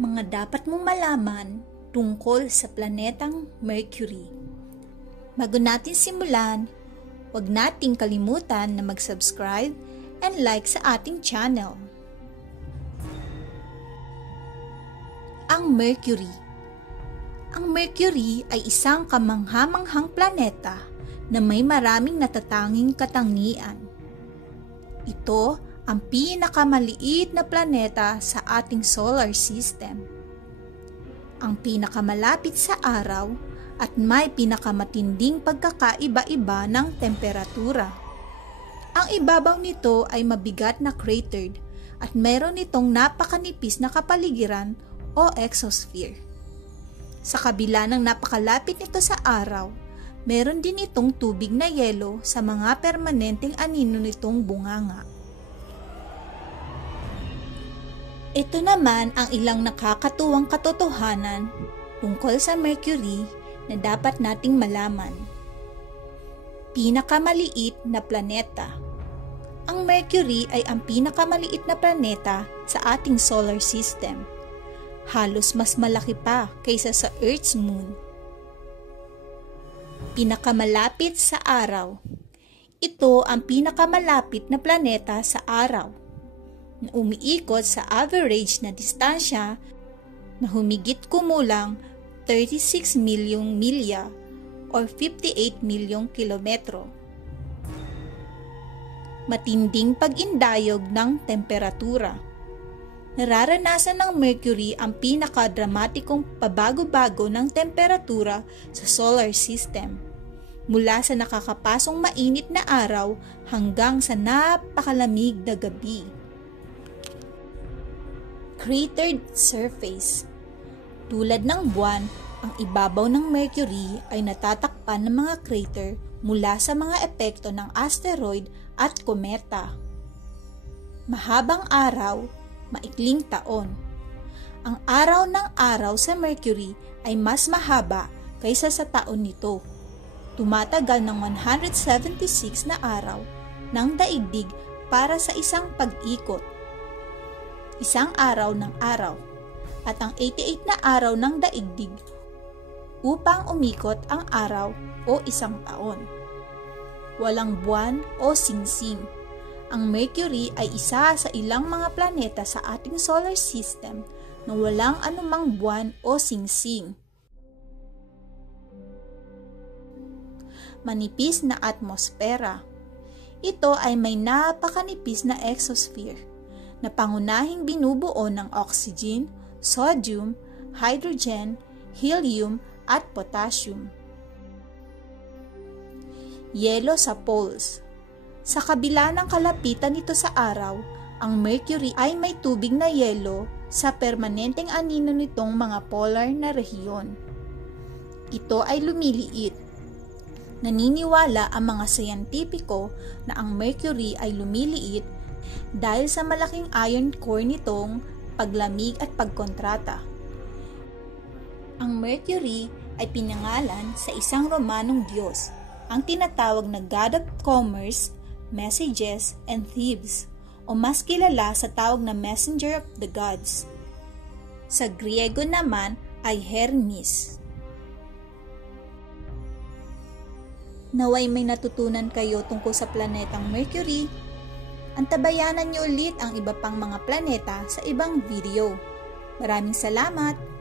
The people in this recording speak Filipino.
Mga dapat mong malaman tungkol sa planetang Mercury. Bago natin simulan, huwag nating kalimutan na mag-subscribe and like sa ating channel. Ang Mercury. Ang Mercury ay isang kamangha-manghang planeta na may maraming natatanging katangian. Ito ang pinakamaliit na planeta sa ating solar system. Ang pinakamalapit sa araw at may pinakamatinding pagkakaiba-iba ng temperatura. Ang ibabaw nito ay mabigat na cratered at mayroon itong napakanipis na kapaligiran o exosphere. Sa kabila ng napakalapit nito sa araw, meron din itong tubig na yelo sa mga permanenteng anino nitong bunganga. Ito naman ang ilang nakakatuwang katotohanan tungkol sa Mercury na dapat nating malaman. Pinakamaliit na planeta. Ang Mercury ay ang pinakamaliit na planeta sa ating solar system. Halos mas malaki pa kaysa sa Earth's moon. Pinakamalapit sa araw. Ito ang pinakamalapit na planeta sa araw, na umiikot sa average na distansya na humigit kumulang 36 milyong milya o 58 milyong kilometro. Matinding pag-indayog ng temperatura. Nararanasan ng Mercury ang pinakadramatikong pabago-bago ng temperatura sa solar system, mula sa nakakapasong mainit na araw hanggang sa napakalamig na gabi. Cratered surface. Tulad ng buwan, ang ibabaw ng Mercury ay natatakpan ng mga crater mula sa mga epekto ng asteroid at kometa. Mahabang araw, maikling taon. Ang araw ng araw sa Mercury ay mas mahaba kaysa sa taon nito. Tumatagal ng 176 na araw ng daigdig para sa isang pag-ikot. Isang araw ng araw, at ang 88 na araw ng daigdig upang umikot ang araw o isang taon. Walang buwan o singsing. Ang Mercury ay isa sa ilang mga planeta sa ating solar system na walang anumang buwan o singsing. Manipis na atmosfera. Ito ay may napakanipis na exosphere na pangunahing binubuo ng oxygen, sodium, hydrogen, helium at potassium. Yelo sa poles. Sa kabila ng kalapitan nito sa araw, ang Mercury ay may tubig na yelo sa permanenteng anino nitong mga polar na rehiyon. Ito ay lumiliit. Naniniwala ang mga siyentipiko na ang Mercury ay lumiliit dahil sa malaking iron core nitong paglamig at pagkontrata. Ang Mercury ay pinangalan sa isang Romanong Diyos, ang tinatawag na God of Commerce, Messages, and Thieves, o mas kilala sa tawag na Messenger of the Gods. Sa Griego naman ay Hermes. Naway may natutunan kayo tungkol sa planetang Mercury. Antabayanan niyo ulit ang iba pang mga planeta sa ibang video. Maraming salamat!